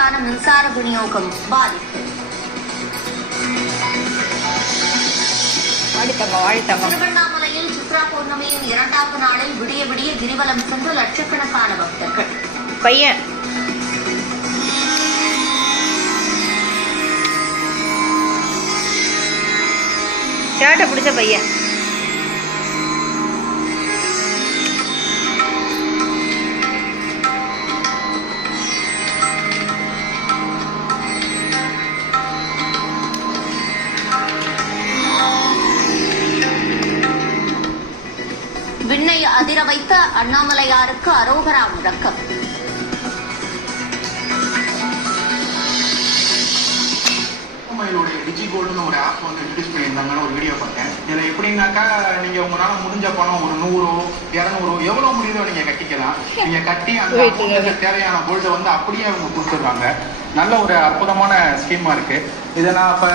வீடுகளுக்கான மின்சார விநியோகம் பாதிப்பு. திருவண்ணாமலையில் சித்ரா பௌர்ணமியின் 2வது நாளில் விடிய விடிய கிரிவலம் சென்று லட்சக்கணக்கான பக்தர்கள். பையன் ஷர்ட்டை பிடிச்ச பையன். விண்ணை அதிர வைத்த அண்ணாமலையாருக்கு அரோகரா முழக்கம். டிஜி கோல்டுன்னு ஒரு ஆப் வந்து இன்ட்ரடியூஸ் பண்ணியிருந்தாங்கன்னு ஒரு வீடியோ பார்த்தேன். இதில் எப்படின்னாக்கா நீங்கள் உங்களால் முடிஞ்ச பணம் ஒரு 100 200 எவ்வளோ முடியுதோ நீங்கள் கட்டிக்கலாம். நீங்கள் கட்டி அந்த அமௌண்ட்டுக்கு தேவையான கோல்டை வந்து அப்படியே அவங்க கொடுத்துட்றாங்க. நல்ல ஒரு அற்புதமான ஸ்கீமாக இருக்குது. இதை நான் இப்போ